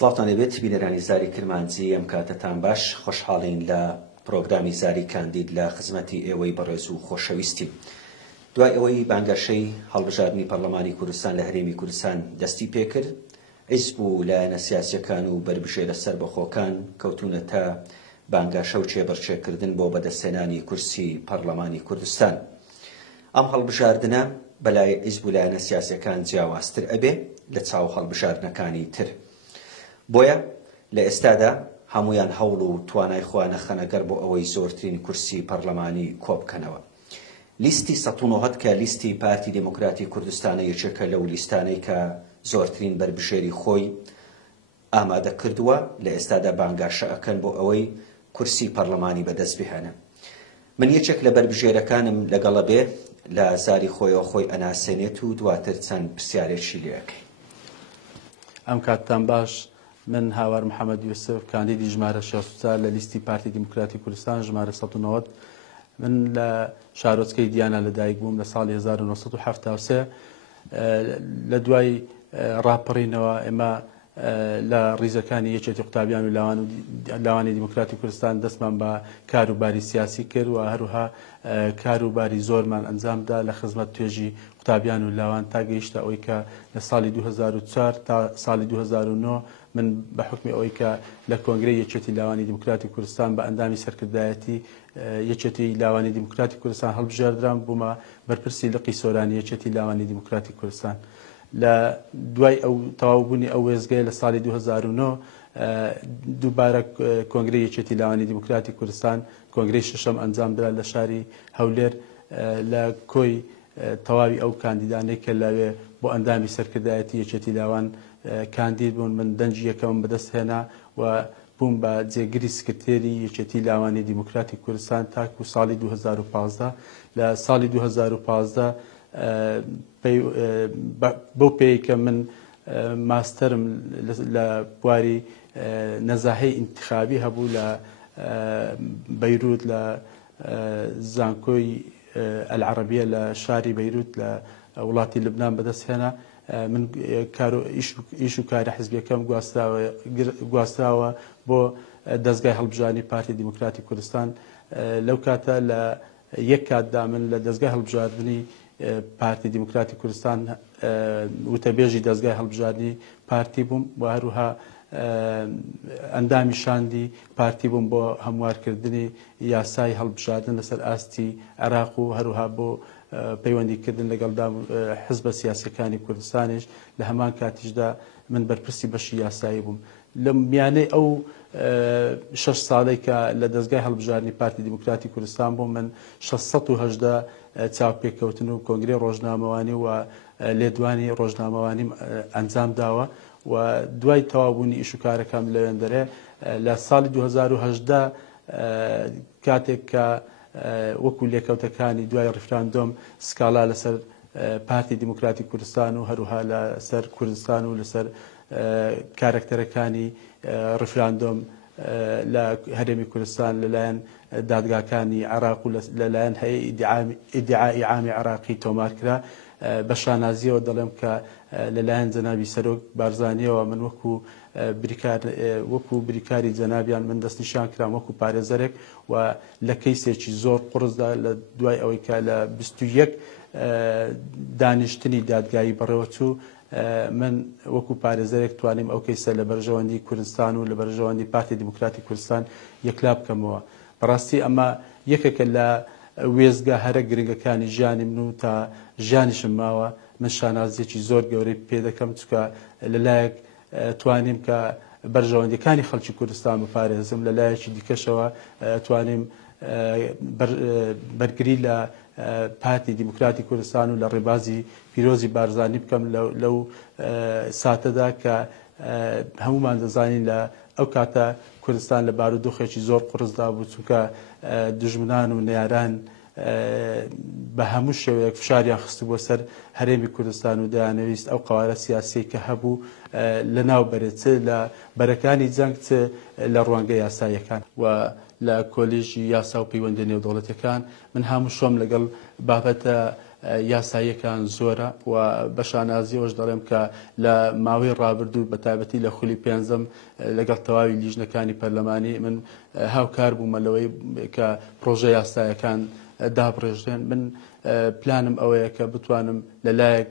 سڵاوتان لەبێت بینەرانی زاری کرمانجی ئەم کاتتان باش خۆشحاڵین لە پرۆگرامی زاری کاندید لە خزمەتی ئێوەی بەڕێز و خۆشەویستی. دوای ئەوەی بانگەشەی هەڵبژاردننی پەرلەمانی کوردستان لە هەرێمی کوردستان دەستی پێکرد، حیزب و لایەنە سیاسیەکان و بەربژێرە سەربەخۆکان کەوتونە تا بانگەشە و چێبەرچێکردن بۆ بەدەستهێنانی کورسی پەرلەمانی کوردستان. ئەم هەڵبژاردنە بەلای حیزب و لایەنە سیاسیەکان جیاوازتر ئەبێ لە چاو هەڵبژاردنەکانی تر. بۆیە لە ئێستادا هەمویان هەوڵ و توانای خۆیان نەخەنەگەر بۆ ئەوەی زۆرترین کورسی پەرلەمانی کۆبکەنەوە. لیستی ١٩٠ کە لیستی پارتی دموکراتی کوردستانە یەکێکە لەو لیستانەی کە زۆرترین بەربژێری خۆی ئامادە کردووە لە ئێستادا بانگاشە ئەکەن بۆ ئەوەی کورسی پەرلەمانی بەدەست بهێنن. من یەکێک لە بەربژێرەکانم لەگەڵە بێ لە زاری خۆیەوە خۆی ئەناسێنێت و دواتر چەند پرسیارێکی لێ ئەکەی. ئەم کاتتان باش. من هاوار محەممەد یوسف کاندیدی ژمارە 64 لە لیستی پارتی دموکراتی کوردستان ژمارە 190. من لە شارۆچکەی دیانە لەدایک بووم لە ساڵی 1970 لە دوای ڕاپەڕینەوە ئێمە لە ڕیزەکانی یەکێتی قوتابیان و لاوانی دموکراتی کوردستان دەستمان بە کاروباری سیاسی کرد و هەروها کاروباری زۆرمان ئەنجامدا لە خزمەت توێژی قوتابیان و لاوان تا گەیشتە ئەوەی کە لە ساڵی 2004 تا ساڵی 2009 من بە حکمی ئەوەی کە لە کۆنگرەی یەکێتی لاوانی دموکراتی کوردستان بە ئەندامی سەرکردایەتی یەکێتی لاوانی دموکراتی کوردستان هەڵبژاردرام بوومە بەرپرسی لقی سۆرانی یەکێتی لاوانی دموکراتی کوردستان. لە دوای ئەو تەواوبوونی ئەو وێزگەیە لە ساڵی 2009 دووبارە کۆنگرەی یەکێتی لاوانی دموکراتی کوردستان کۆنگرەی شەشەم ئەنجامدرا لە شاری هەولێر لە کۆی تەواوی ئەو کاندیدانەی کە لەوێ بۆ ئەندامی سەرکردایەتی یەکێتی لاوان کاندید بوون. من دەنجی یەکەم بەدەست هێنا و بووم بە جێگیری سکرتێری یەکێتی لاوانی دموکراتی کوردستان تاکو ساڵی 2015. لە ساڵی 2015 بۆ پێی کە من ماستەرم لە بواری نەزاهەی ئینتیخابی هەبوو لە بەیروت لە زانکۆی ئەلعەرەبیە لە شاری بەیروت لە وڵاتی لبنان بەدەست هێنا. من ئیش و کاری حزبیەکەم گواستراوە بۆ دەستگای هەڵبژاردننی پارتی دموکراتی کوردستان. لەو کاتە لە یەک کاتدا من لە دەستگای هەڵبژاردننی پارتی دموکراتی کوردستان وتەبێژی دەستگای هەڵبژاردننی پارتی بووم و هەروها ئەندامی شاندی پارتی بووم بۆ هەموارکردنی یاسای هەڵبژاردن لەسەر ئاستی عێراق و هەروها بۆ پەیوەندیکردن لەگەڵ حزبە سیاسیەکانی کوردستانیش لە هەمان کاتیشدا من بەرپرسی بەشی یاسایی بووم. لە میانەی ئەو 6 ساڵی کە لە دەستگای هەڵبژاردننی پارتی دموکراتی کوردستان بووم، من 618 چاوپێککەوتن و کۆنگرەی ڕۆژنامەوانی و لێدوانی ڕۆژنامەوانیم ئەنجام داوە و دوای تەواوبوونی ئیشوکارەکەم لەوێندەرێ لە ساڵی 2018 کاتێک کە وەکو لێکەوتەکانی دوای ڕیفراندۆم سکاڵا لەسەر پارتی دموکراتی کوردستان و هەروها لەسەر کوردستان و لەسەر کارکتەرەکانی ڕیفراندۆم لە هەرێمی کوردستان لەلایەن دادگاکانی عێراق و لەلایەن هەیئەی ئیدعای عامی عێراقی تۆمار کرا. بە شانازیەوە دەڵێم کە لەلایەن جەنابی سەرۆک بارزانیەوە من وەکو بریکاری جەنابیان من دەستنیشان کرام وەکو پارێزەرێک و لە کەیسێکی زۆر قورسدا لە دوای ئەوەی کە لە 21 دانیشتنی دادگایی بەڕێوەچوو من وەکو پارێزەرێک توانیم ئەو کەیسە لە بەرژەوەندی کوردستان و لە بەرژەوەندی پارتی دموکراتی کوردستان یەکلا بکەمەوە. بەڕاستی ئەمە یەکێکە لە وێزگە هەرە گرنگەکانی ژیانی من و تا ژیانیشم ماوە. من شانازیەکی زۆر گەورەی پێ دەکەم چونکە لەلایەک توانیم کە بەرژەوەندیەکانی خەڵکی کوردستان بپارێزم، لەلایەکی دیکەشەوە توانیم بەرگری لە پارتی دموکراتی کوردستان و لە ڕێبازی پیرۆزی بارزانی بکەم لەو ساتەدا کە هەمومان دەزانین لە ئەو کاتە کوردستان لە بارودۆخێکی زۆر قورسدا بوو چونکە دژمنان و نێران بە هەموو شێوەیەک فشاریان خست بۆ سەر هەرێمی کوردستان و دەیانەویست ئەو قوارە سیاسی کە هەبوو لە ناو بەرێت لە بەرەکانی جەنگ لە ڕوانگە یاساییەکان و لە کۆلیژی یاسا و پەیوەندی نێودەوڵەتیەکان. من هەموو شۆم لەگەڵ بابەتە یاساییەکان زۆرە و بە شانازیەوەش دەڵێم کە لە ماوەی ڕابردوو بە تایبەتی لە خولی پێنجەم لەگەڵ تەواوی لیژنەکانی پەرلەمانی من هاوکار بوومە لەوەی کە پرۆژە یاسایەکان دابڕێژێن. من پلانم ئەوەیە کە بتوانم لەلایەک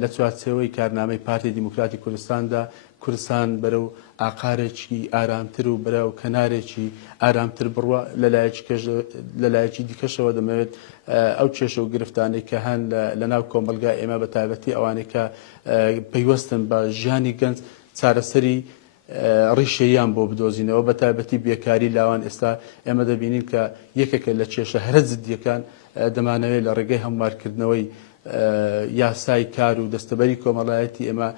لە چوارچێوەی کارنامەی پارتی دیموکراتی کوردستاندا کوردستان بەرەو ئاقارێکی ئارامتر و بەرەو کەنارێکی ئارامتر بڕوە. لەلایەکی دیکەشەوە دەمەوێت ئەو کێشە و گرفتانەی کە هەن لە ناو کۆمەلگای ئێمە بە تایبەتی ئەوانەی کە پەیوەستن بە ژیانی گەنج چارەسەری ڕیشەیان بۆ بدۆزینەوە، بە تایبەتی بێکاری لاوان. ئێستا ئێمە دەبینین کە یەکێکە لە کێشە هەرە جددیەکان دەمانەوێت لە ڕێگەی هەموارکردنەوەی یاسای کار و دەستەبەری کۆمەڵایەتی ئێمە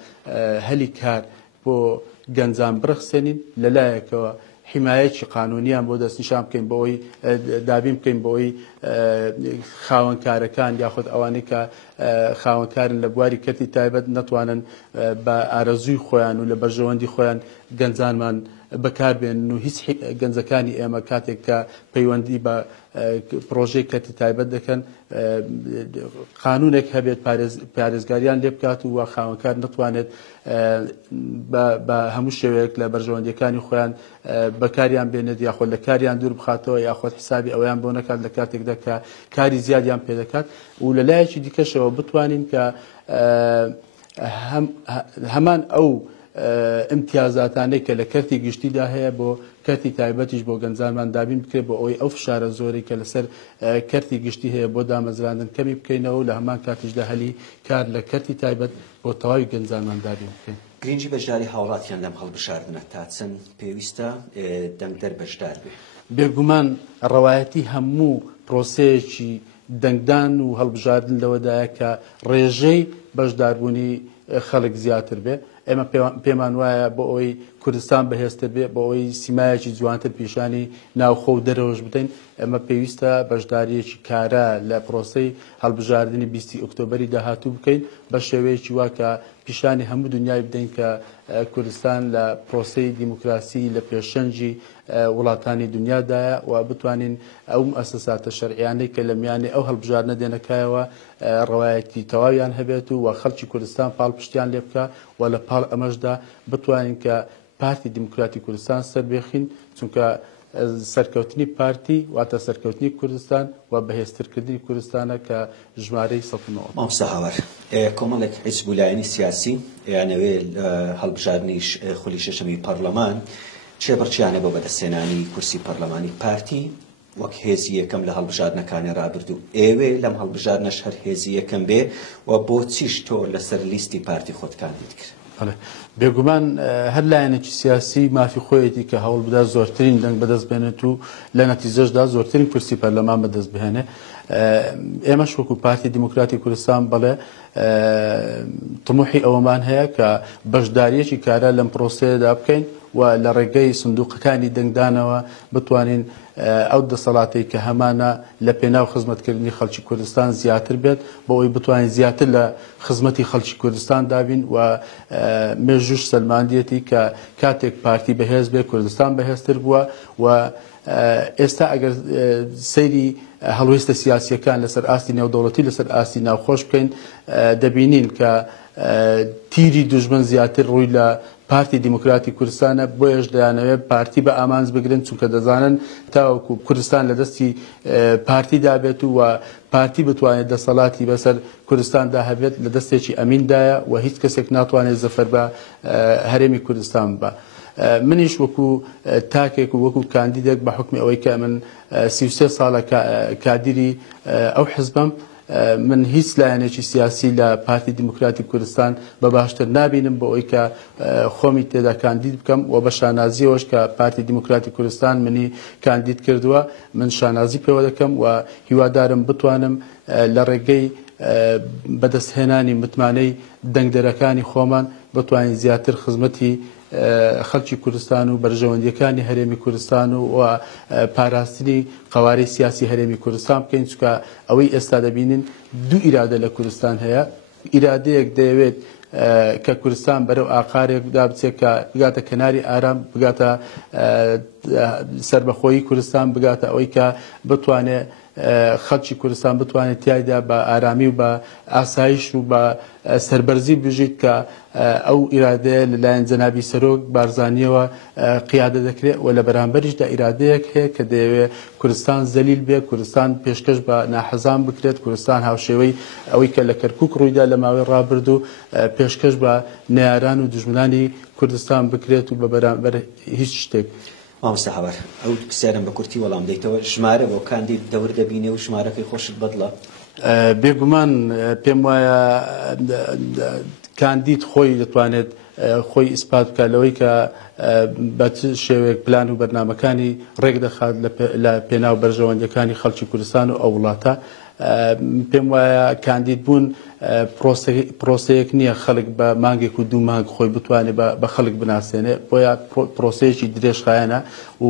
هەلی کار بۆ گەنجان بڕخسێنین، لەلایەکەوە حیمایەکی قانونیان بۆ دەستنیشان بکەین، بۆەوەی دابین بکەین بۆەوەی خاوەنکارەکان یاخود ئەوانەی کە خاوەنکارن لە بواری کەرتی تایبەت نەتوانن بە ئارەزووی خۆیان و لە بەرژەوەندی خۆیان گەنجانمان بەکاربێنن و هیچ گەنجەکانی ئێمە کاتێک کە پەیوەندی بە پرۆژەی کەرتی تایبەت دەکەن قانونێک هەبێت پارێزگاریان لێ بکات و خاوەنکار نتوانێت بە هەموو شێوەیەک لە بەرژەوەندیەکانی خۆیان بەکاریان بێنێت یاخۆ لە کاریان دوور بخاتەوە یاخۆ حسابی ئەویان بۆ نەکات لە کاتێکدا کە کاری زیادیان پێ دەکات. و لە لایەکی دیکەشەوە بتوانین کە هەمان ئەو امتیازاتانەی کە لە کەرتی گشتیدا هەیە بۆ کەرتی تایبەتیش بۆ گەنجانمان دابین بکرێت بۆ ئەوەی ئەو فشارە زۆری کە لەسەر کەرتی گشتی هەیە بۆ دامەزراندن کەمی بکەینەوە لە هەمان کاتیشدا هەلی کار لە کەرتی تایبەت بۆ تەواوی گەنجانمان دابین بکەین. گرنگی بەشداری هاوڵاتیان لەم هەڵبژاردنە تا چەند پێویستە دەنگدەر بەشدار بێ. بێگومان ڕەوایەتی هەموو پرۆسەیەکی دەنگدان و هەڵبژاردن لەوەدایە کە ڕێژەی بەشداربوونی خەڵک زیاتر بێ. ئێمە پێمان وایە بۆ ئەوەی کوردستان بەهێزتر بێ، بۆ ئەوەی سیمایەکی جوانتر پیشانی ناوخۆ و دەرەوەش بدەین، ئەمە پێویستە بەشداریەکی کارە لە پرۆسەی هەڵبژاردننی 20 ئۆکتۆبەری داهاتوو بکەین بە شێوەیەکی وا کە پیشانی هەموو دنیای بدەین کە کوردستان لە پرۆسەی دیموکراسی لە پێشەنجی وڵاتانی دنیادایە و بتوانین ئەو ئەساساتە شەرعیانەی کە لە میانێ ئەو هەڵبژاردنە دێنەکایەوە ڕەوایەتی تەواویان هەبێت و خەڵکی کوردستان پاڵپشتیان لێ بکە و لە پاڵ ئەمەشدا بتوانین کە پارتی دیموکراتی کوردستان سەربێخین، چونکە سەرکەوتنی پارتی واتە سەرکەوتنی کوردستان و بەهێزترکردنی کوردستانە کە ژمارەی 1990. مامۆستا هاوار، کۆمەڵێک حیزبولایەنی سیاسی یانەوێ هەڵبژاردنیش خولی شەشەمی پەرلەمان چێ بڕچیانە بۆ بەدەستهێنانی کورسی پەرلەمانی پارتی وەک هێزی یەکەم لە هەڵبژاردنەکانی ڕابردوو. ئێوێ لەم هەڵبژاردنەش هەر هێزی یەکەم بێ و بۆچیش تۆ لەسەر لیستی پارتی خۆت کاندید کرد؟ بێگومان هەر لایەنێکی سیاسی مافی خۆیەتی کە هەوڵ بدا زۆرترین دەنگ بەدەست بێنێت و لە نەتیجەشدا زۆرترین کورسی پەرلەمان بەدەست بهێنێ. ئێمەش وەکو پارتی دیموکراتی کوردستان بەڵێ طموحی ئەوەمان هەیە کە بەشداریەکی کارە لەم پرۆسەیەدا بکەین و لە ڕێگەی سندوقەکانی دەنگدانەوە بتوانین ئەو دەسەڵاتی کە هەمانە لە پێناو خزمەتکردنی خەڵکی کوردستان زیاتر بێت بۆ ئەوەی بتوانین زیاتر لە خزمەتی خەڵکی کوردستان دابین و مێژوش سەلماندیەتی کە کاتێک پارتی بەهێز بێ کوردستان بەهێزتر بووە. و ئێستا ئەگەر سەیری هەڵوێستە سیاسیەکان لەسەر ئاستی نێودەوڵەتی لەسەر ئاستی ناوخۆش بکەین دەبینین کە تیری دوژمن زیاتر ڕووی لە پارتی دیموکراتی کوردستانە، بۆیەش دەیانەوێت پارتی بە ئامانج بگرن چونکە دەزانن تاوەکو کوردستان لە دەستی پارتی دابێت و پارتی بتوانێت دەسەڵاتی بەسەر کوردستاندا هەبێت لە دەستێکی ئەمیندایە و هیچ کەسێک ناتوانێت زەفەر بە هەرێمی کوردستان بە. منیش وەکو تاکێک و وەکو کاندیدێک بە حکمی ئەوەی کە من 33 ساڵە کادیری ئەو حزبم، من هیچ لایەنێکی سیاسی لە پارتی دیموکراتی کوردستان بە باشتر نابینم بۆ ئەوەی کە خۆمی تێدا کاندید بکەم و بە شانازیەوەش کە پارتی دیموکراتی کوردستان منی کاندید کردووە من شانازی پێوە دەکەم و هیوادارم بتوانم لە ڕێگەی بەدەستهێنانی متمانەی دەنگدەرەکانی خۆمان بتوانین زیاتر خزمەتی خەڵکی کوردستان و بەرژەوەندیەکانی هەرێمی کوردستان و پاراستنی قەوارەی سیاسی هەرێمی کوردستان بکەین، چونکە ئەوەی ئێستا دەبینین دوو ئیرادە لە کوردستان هەیە. ئیرادەیەک دەیەوێت کە کوردستان بەرەو ئاقارێک بچێت کە بگاتە کەناری ئارام، بگاتە سربەخۆیی کوردستان، بگاتە ئەوەی کە بتوانێت خەڵکی کوردستان بتوانێت تایدا بە ئارامی و بە ئاسایش و بە سەربەرزی بژیت کە ئەو ئیرادەیە لەلایەن جەنابی سەرۆک بارزانیەوە قیادە دەکرێت و لە بەرامبەریشدا ئیرادەیەک هەیە کە دەیەوێت کوردستان زەلیل بێت، کوردستان پێشکەش بە ناحەزان بکرێت، کوردستان هاوشێوەی ئەوەی کە لە کەرکووک ڕوویدا لە ماوەی ڕابردوو پێشکەش بە نێران و دژمنانی کوردستان بکرێت و بە بەرامبەر هیچ شتێک. مامۆستا هاوار ئەو پرسیارم بە کورتی وەڵام دەیتەوە، ژمارە بۆ کاندید دەور دەبینێ و ژمارەکەی خۆشت بەدڵە؟ بێگومان پێم وایە کاندید خۆی دەتوانێت خۆی ئیسپات بکات لەوەی کە بە شێوەیەک پلان و بەرنامەکانی ڕێک دەخات لە پێناو بەرژەوەندەکانی خەڵکی کوردستان و ئەو وڵاتە. پێم وایە کاندید بوون پرۆسەیەک نییە خەڵک بە مانگێک و دوو مانگ خۆی بتوانێت بە خەڵک بناسێنێ، بۆیە پرۆسەیەکی درێژخایەنە و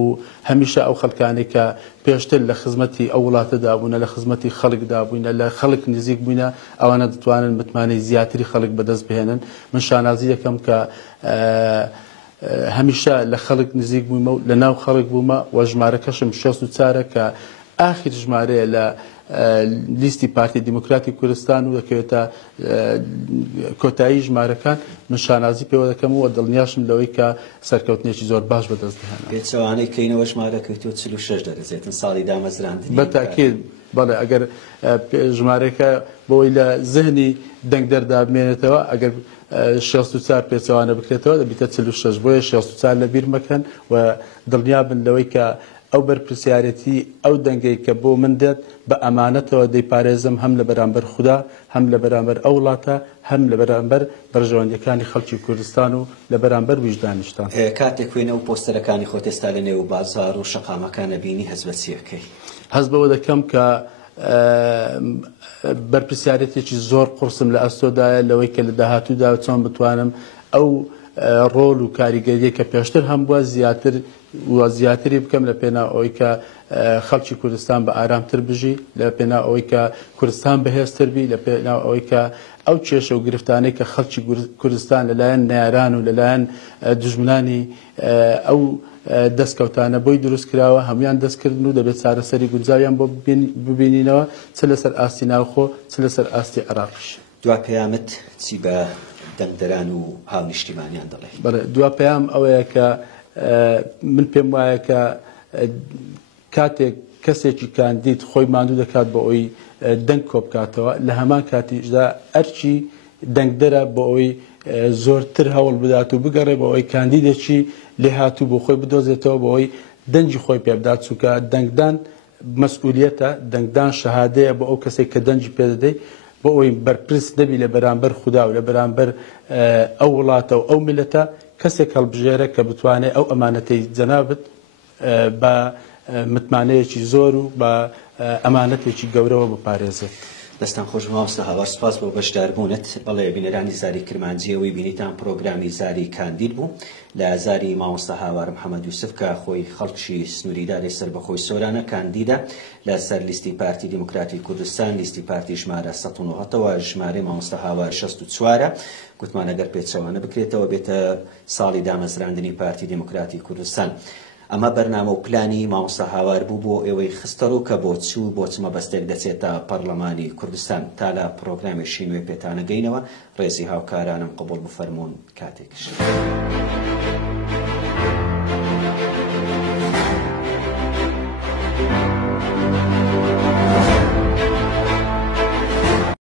هەمیشە ئەو خەڵکانی کە پێشتر لە خزمەتی ئەو وڵاتەدا بوونە، لە خزمەتی خەڵکدا بووینە، لە خەڵک نزیک بووینە، ئەوانە دەتوانن متمانەی زیاتری خەڵک بەدەست بهێنن. من شانازی دەکەم کە هەمیشە لە خەڵک نزیک بوومە و لە ناو خەڵک بوومە و ژمارەکەشم 64 کە ئاخر ژمارەیە لە لیستی پارتی دیموکراتی کوردستان و دەکەوێتە کۆتایی ژمارەکان. من شانازی پێوە دەکەم و دڵنیاشم لەوەی کە سەرکەوتنێکی زۆر باش بەدەست دەهێنێت. پێچەوانەی کەینەوە ژمارەکەوتوە 46 دەرەچێتن ساڵی دامەزراندنی. بەتاکید بەڵێ ئەگەر ژمارەکە بۆی لە ذهنی دەنگدەردا بمێنێتەوە، ئەگەر 64 پێچەوانە بکرێتەوە دەبیتە 46. بۆیە 64 لە بیر مەکەن و دڵنیا بن لەوەی کە ئەو بەرپرسیارەتی ئەو دەنگەی کە بۆ من دێت بە ئەمانەتەوە دەیپارێزم، هەم لە بەرامبەر خوددا، هەم لە بەرامبەر ئەو وڵاتە، هەم لە بەرامبەر بەرژەوەندەکانی خەڵکی کوردستان و لە بەرامبەر ویژدانیشتان. کاتێک کوێنە و پۆستەرەکانی خۆت ئێستا لە نێو بازار و شەقامەکانە بینی هەز بە چیەکەی؟ هەز بەوە دەکەم کە بەرپرسیارەتێکی زۆر قورسم لە ئەستۆدایە لەوەی کە لە داهاتوودا چۆن بتوانم ئەو ڕۆڵ و کاریگەریە کە پێشتر هەم بووە زیاتری بکەم لە پێناو ئەوەی کە خەڵکی کوردستان بە ئارامتر بژی، لە پێناو ئەوەی کە کوردستان بەهێزتر بی، لە پێناو ئەوەی کە ئەو کێشە و گرفتانەی کە خەڵکی کوردستان لەلایەن نێران و لەلایەن دژمنانی ئەو دەستکەوتانە بۆی دروست کراوە هەمویان دەستکردن و دەبێت چارەسەری گونجاویان بۆ ببینینەوە، چ لەسەر ئاستی ناوخۆ چ لەسەر ئاستی عێراقیش. دوا پەیامت چی بە دەنگدەران و هاونیشتیمانیان دەڵێ؟ بەڵێ دوا پەیام ئەوەیە کە من پێم وایە کە کاتێک کەسێکی کاندید خۆی ماندوو دەکات بۆ ئەوی دەنگ کۆ بکاتەوە، لە هەمان کاتیشدا ئەرچی دەنگدەرە بۆ ئەوەی زۆرتر هەوڵ بدات و بگەڕێ بۆ ئەوەی کاندیدێکی لێ هاتوو بۆ خۆی بدۆزێتەوە بۆ ئەوەی دەنگی خۆی پێ بدات، چونکە دەنگدان مەسئولیەتە، دەنگدان شەهادەیە بۆ ئەو کەسێک کە دەنگی پێدەدەی، بۆ ئەوەی بەرپرس نەبی لە بەرامبەر خوددا و لە بەرامبەر ئەو وڵاتە و ئەو میلەتە، کەسێک هەڵبژێرە کە بتوانێت ئەو ئەمانەتەی جەنابەت بە متمانەیەکی زۆر و بە ئەمانەتێکی گەورەوە بپارێزێت. دەستان خۆش مامۆستا هاوار، سپاس بۆ بەشداربوونت. بەڵێ بینەرانی زاری کرمانجیەوەی بینیتان پرۆگرامی زاری کاندید بوو لە زاری مامۆستا هاوار محەممەد یوسف کە خۆی خەڵکی سنووریداری سەربەخۆی سۆرانە کاندیدە لە سەر لیستی پارتی دیموکراتی کوردستان، لیستی پارتی ژمارە 1970ەوە، ژمارەی مامۆستا هاوار 64. گوتمان ئەگەر پێچەوانە بکرێتەوە بێتە ساڵی دامەزراندنی پارتی دیموکراتی کوردستان. ئەمە بەرنامە و پلانی مامۆستا هاوار بوو بۆ ئێوەی خستەڕوو کە بۆ چوو بۆ چمە بەستێک دەچێتە پەرلەمانی کوردستان. تا لە پرۆگرامێکی نوێ پێتانەگەینەوە، ڕێزی هاوکارانم قبوڵ بفەرمونون کاتێکش.